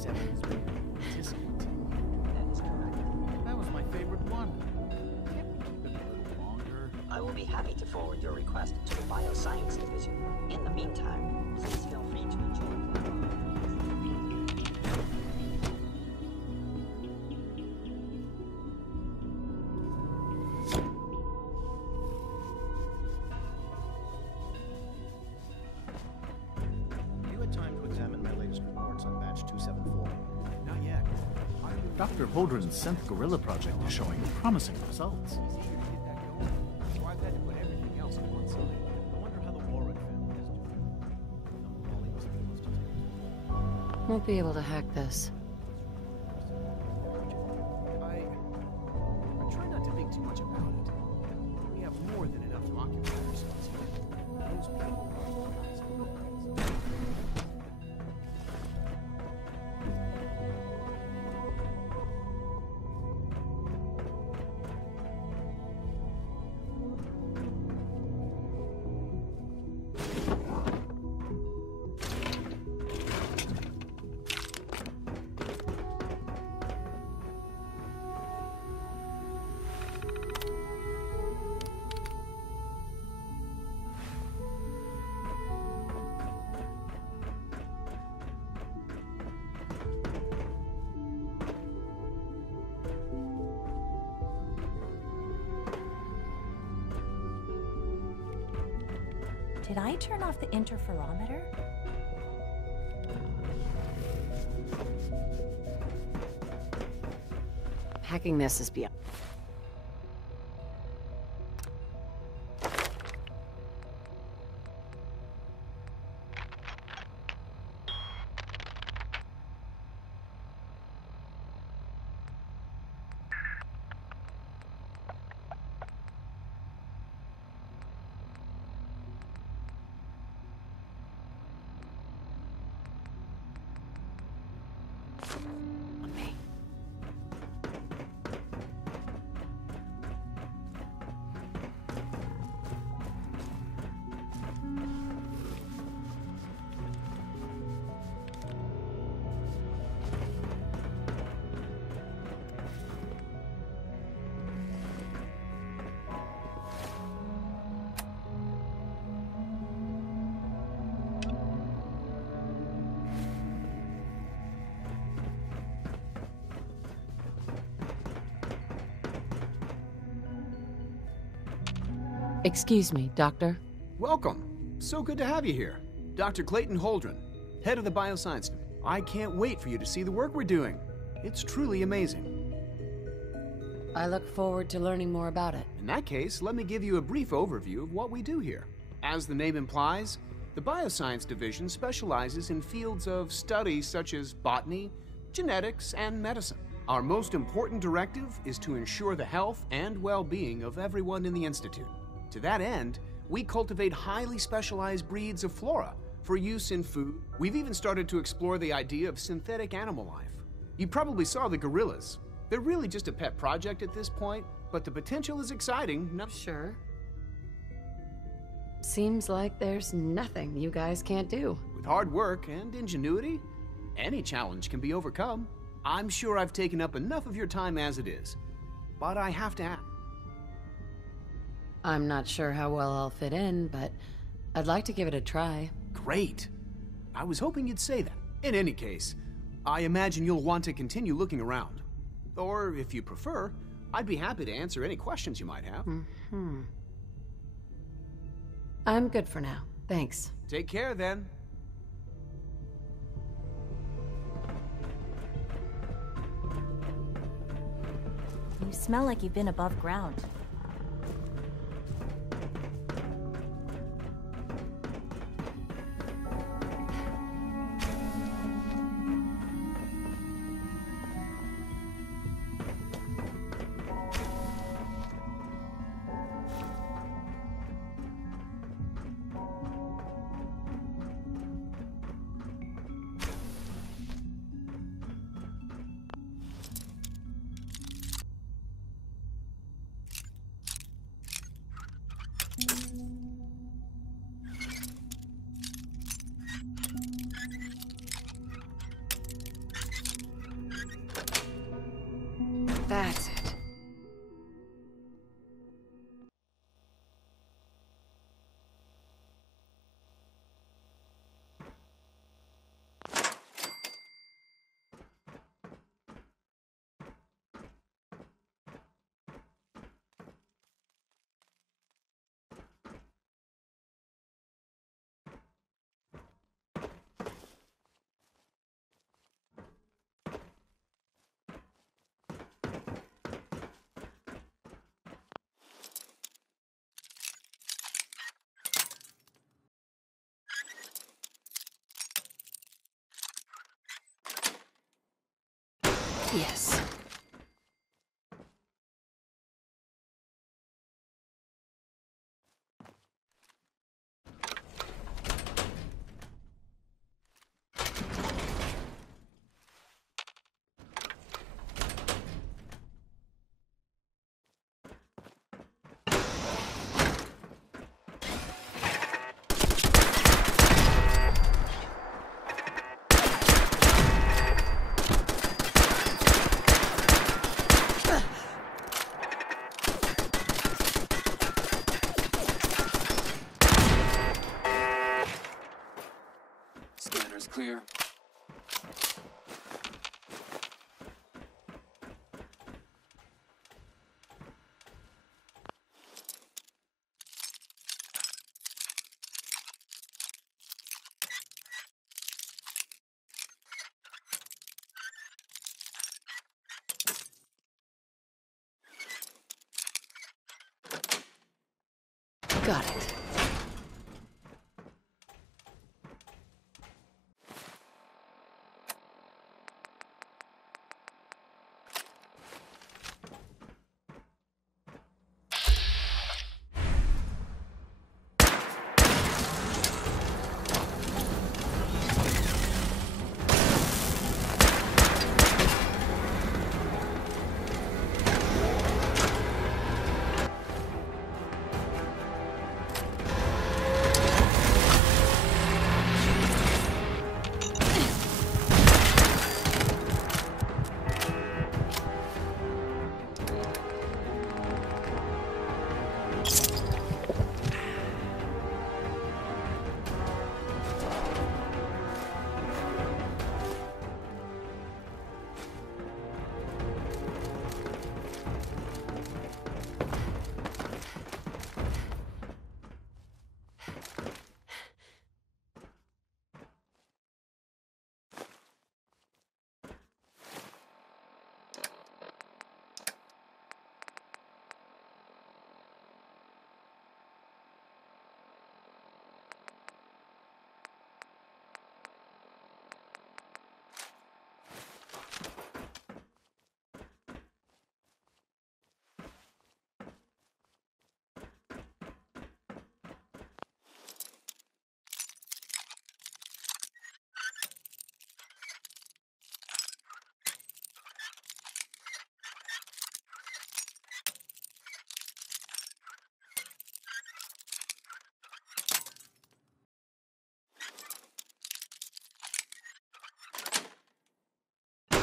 70s band, Disco Team. That is correct. That was my favorite one. Can't we keep it a little longer? I will be happy to forward your request to the Bioscience Division. In the meantime, please feel free to enjoy. Dr. Holdren's synth gorilla project is showing promising results. So I've had to put everything else on one side. I wonder how the Warren family is doing. Won't be able to hack this. I try not to think too much about it. We have more than enough to occupy ourselves here. Those people are organized. Did I turn off the interferometer? Hacking this is beyond. On me. Excuse me, Doctor. Welcome. So good to have you here. Dr. Clayton Holdren, head of the Bioscience Division. I can't wait for you to see the work we're doing. It's truly amazing. I look forward to learning more about it. In that case, let me give you a brief overview of what we do here. As the name implies, the Bioscience Division specializes in fields of study such as botany, genetics, and medicine. Our most important directive is to ensure the health and well-being of everyone in the Institute. To that end, we cultivate highly specialized breeds of flora for use in food. We've even started to explore the idea of synthetic animal life. You probably saw the gorillas. They're really just a pet project at this point, but the potential is exciting. Sure. Seems like there's nothing you guys can't do. With hard work and ingenuity, any challenge can be overcome. I'm sure I've taken up enough of your time as it is, but I have to ask. I'm not sure how well I'll fit in, but I'd like to give it a try. Great. I was hoping you'd say that. In any case, I imagine you'll want to continue looking around. Or, if you prefer, I'd be happy to answer any questions you might have. I'm good for now. Thanks. Take care, then. You smell like you've been above ground. Yes. Scanner's clear. Got it.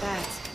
That's it.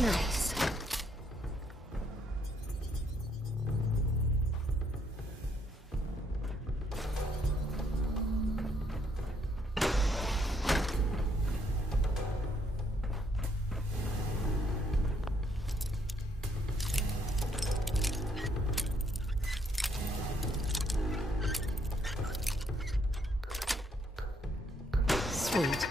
Nice. Sweet.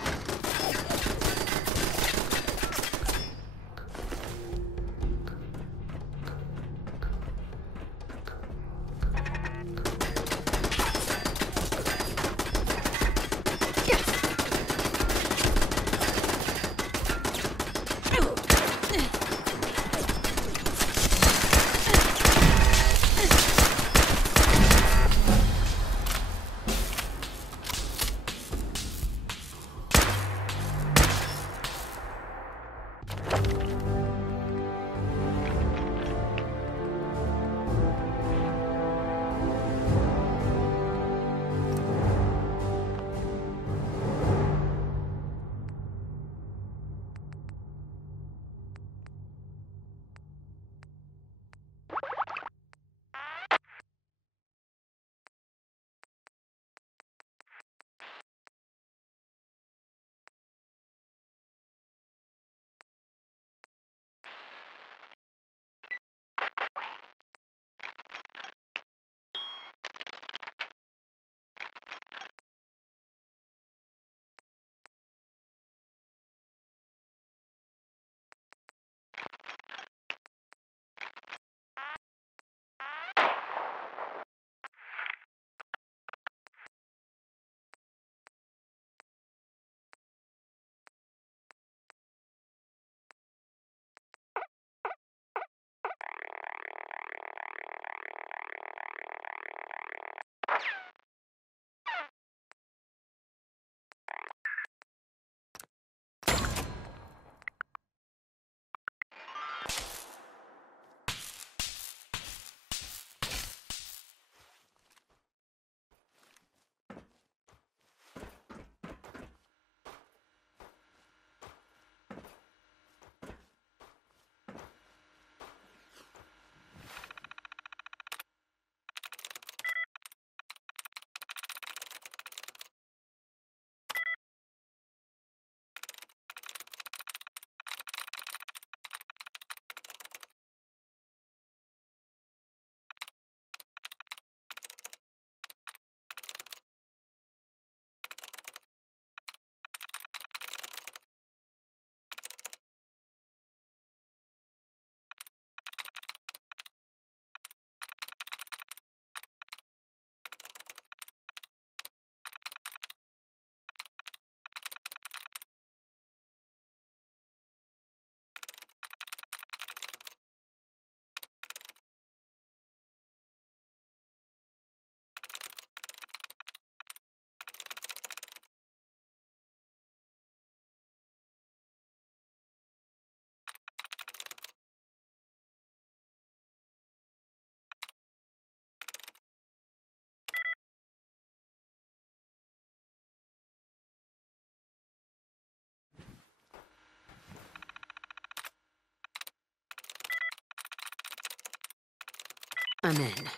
I'm in.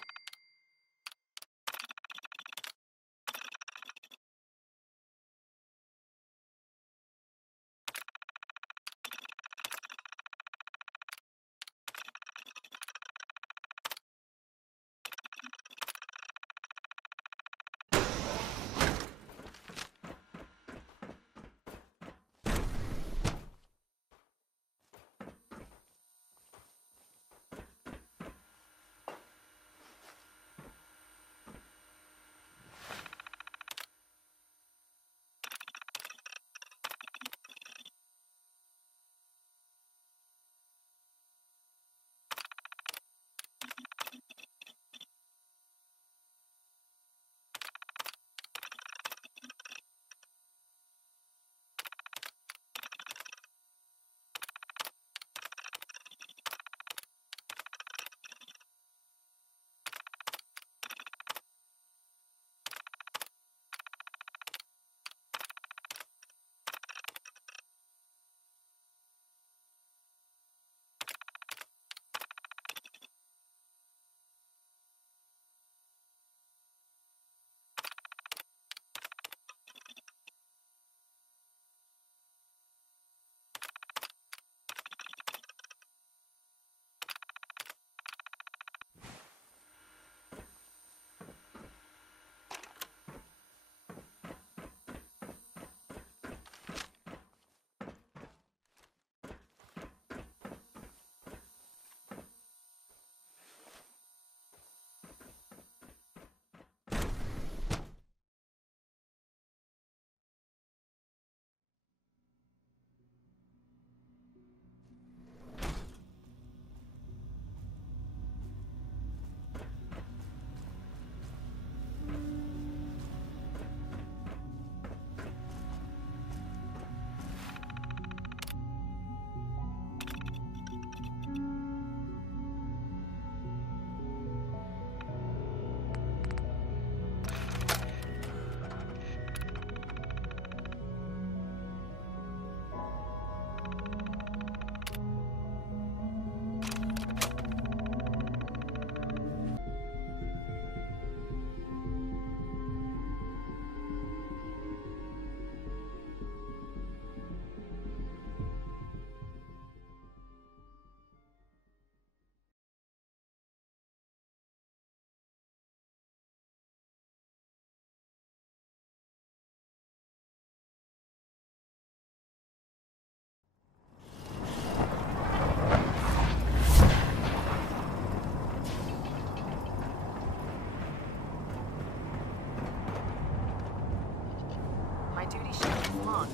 duty shift is long.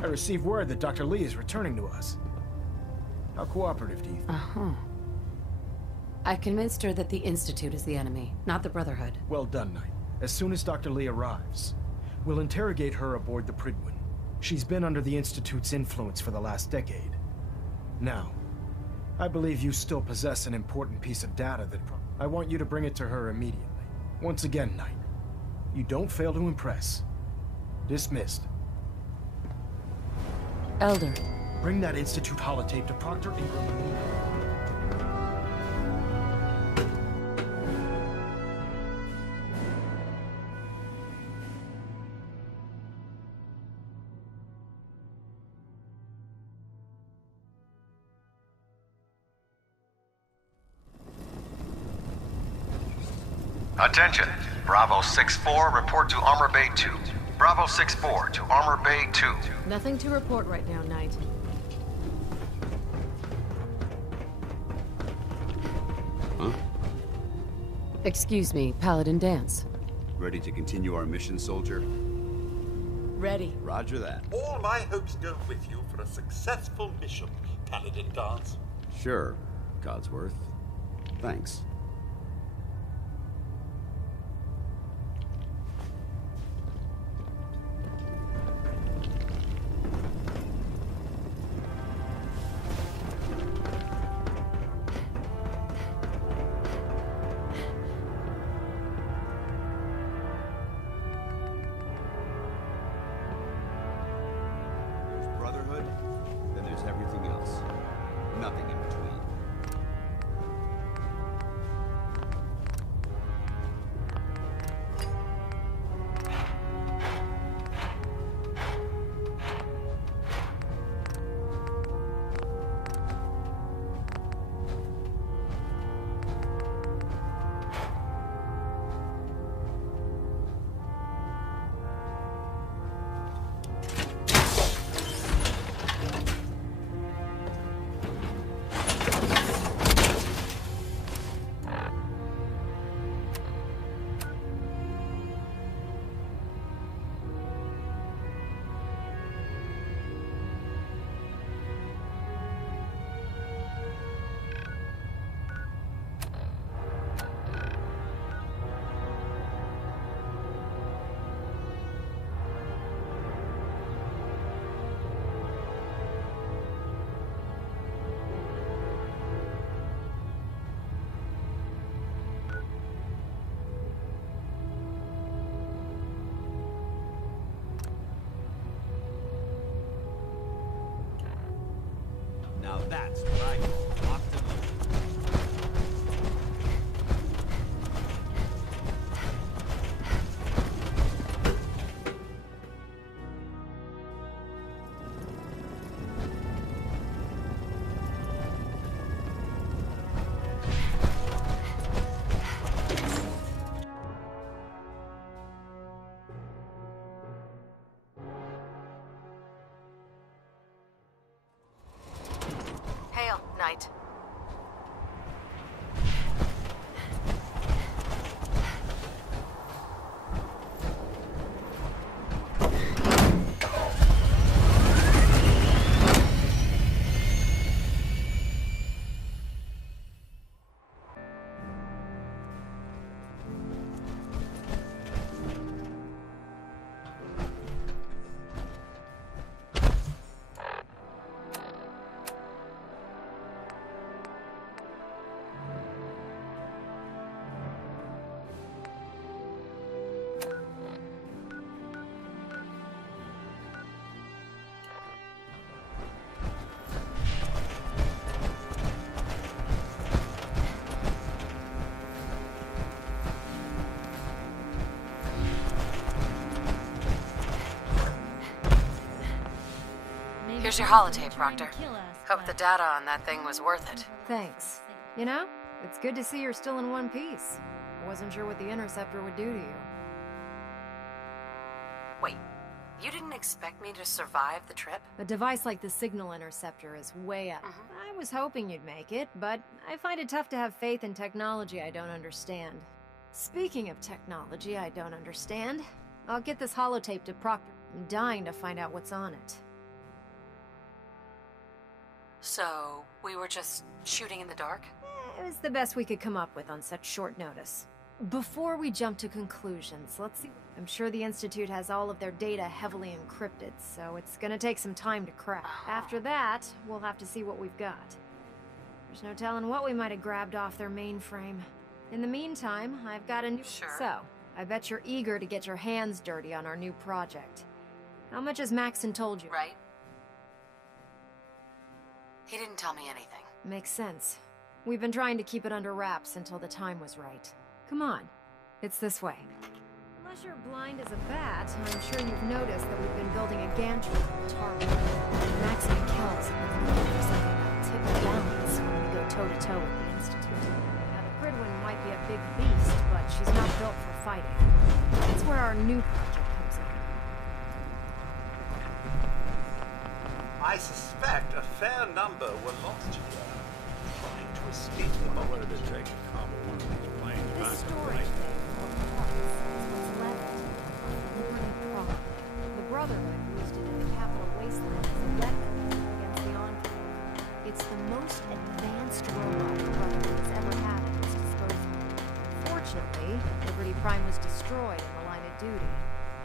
I received word that Dr. Lee is returning to us. How cooperative do you think? Uh-huh. I convinced her that the Institute is the enemy, not the Brotherhood. Well done, Knight. As soon as Dr. Lee arrives, we'll interrogate her aboard the Prydwen. She's been under the Institute's influence for the last decade. Now, I believe you still possess an important piece of data that I want you to bring it to her immediately. Once again, Knight, you don't fail to impress. Dismissed. Elder. Bring that Institute holotape to Proctor Ingram. Attention. Bravo 6-4, report to Armor Bay 2. Bravo 6-4 to Armor Bay 2. Nothing to report right now, Knight. Huh? Excuse me, Paladin Dance. Ready to continue our mission, soldier? Ready. Roger that. All my hopes go with you for a successful mission, Paladin Dance. Sure, Codsworth. Thanks. That's what I call locked and loaded. Hail, Knight. Here's your holotape, Proctor. Hope the data on that thing was worth it. Thanks. You know, it's good to see you're still in one piece. I wasn't sure what the interceptor would do to you. Wait, you didn't expect me to survive the trip? A device like the signal interceptor is way up. I was hoping you'd make it, but I find it tough to have faith in technology I don't understand. Speaking of technology I don't understand, I'll get this holotape to Proctor. I'm dying to find out what's on it. So, we were just shooting in the dark? It was the best we could come up with on such short notice. Before we jump to conclusions, let's see. I'm sure the Institute has all of their data heavily encrypted, so it's gonna take some time to crack. After that, we'll have to see what we've got. There's no telling what we might have grabbed off their mainframe. In the meantime, I've got a new... Sure. So, I bet you're eager to get your hands dirty on our new project. How much has Maxon told you? Right? He didn't tell me anything. Makes sense. We've been trying to keep it under wraps until the time was right. Come on. It's this way. Unless you're blind as a bat, I'm sure you've noticed that we've been building a gantry target. Maxon and Kells have been looking for something that'll tip the balance when we go toe-to-toe with the Institute. Now, the Pridwin might be a big beast, but she's not built for fighting. That's where our new project comes in. I suspect a fair number were lost here, trying to escape the What did it take to cobble one of these planes This back to storage life? thing, or parts, is what's left of Liberty Prime. The Brotherhood used it in the Capital Wasteland as a weapon against the Enclave. It's the most advanced robot the Brotherhood has ever had at its disposal. Fortunately, Liberty Prime was destroyed in the line of duty.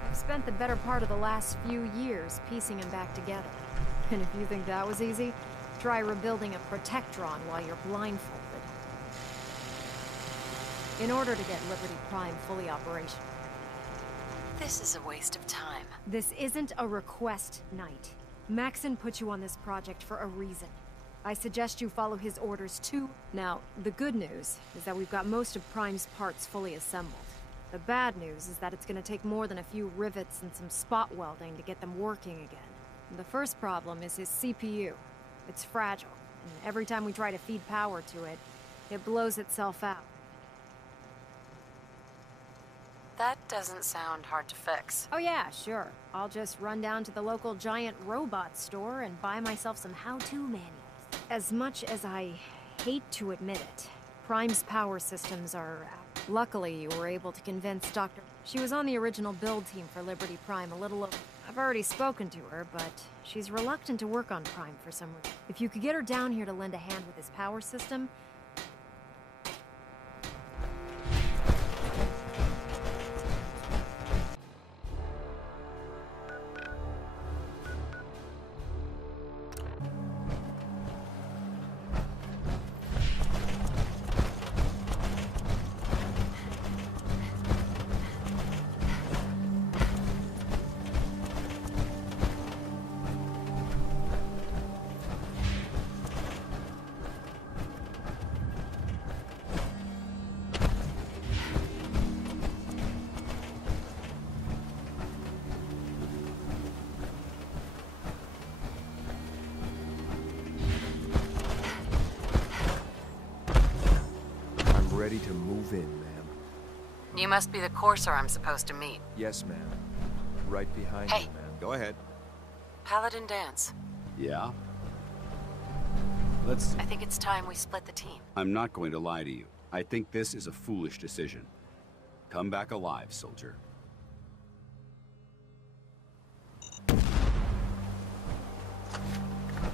I've spent the better part of the last few years piecing him back together. And if you think that was easy, try rebuilding a Protectron while you're blindfolded. In order to get Liberty Prime fully operational. This is a waste of time. This isn't a request, Knight. Maxon put you on this project for a reason. I suggest you follow his orders too. Now, the good news is that we've got most of Prime's parts fully assembled. The bad news is that it's gonna take more than a few rivets and some spot welding to get them working again. The first problem is his CPU. It's fragile, and every time we try to feed power to it, it blows itself out. That doesn't sound hard to fix. Oh yeah, sure. I'll just run down to the local giant robot store and buy myself some how-to manuals. As much as I hate to admit it, Prime's power systems are out. Luckily, you were able to convince Dr. She was on the original build team for Liberty Prime a little over. I've already spoken to her, but she's reluctant to work on Prime for some reason. If you could get her down here to lend a hand with his power system, ready to move in, ma'am. You must be the courser I'm supposed to meet. Yes, ma'am. Right behind Hey. you, ma'am. Go ahead. Paladin Dance. Yeah? Let's... I think it's time we split the team. I'm not going to lie to you. I think this is a foolish decision. Come back alive, soldier.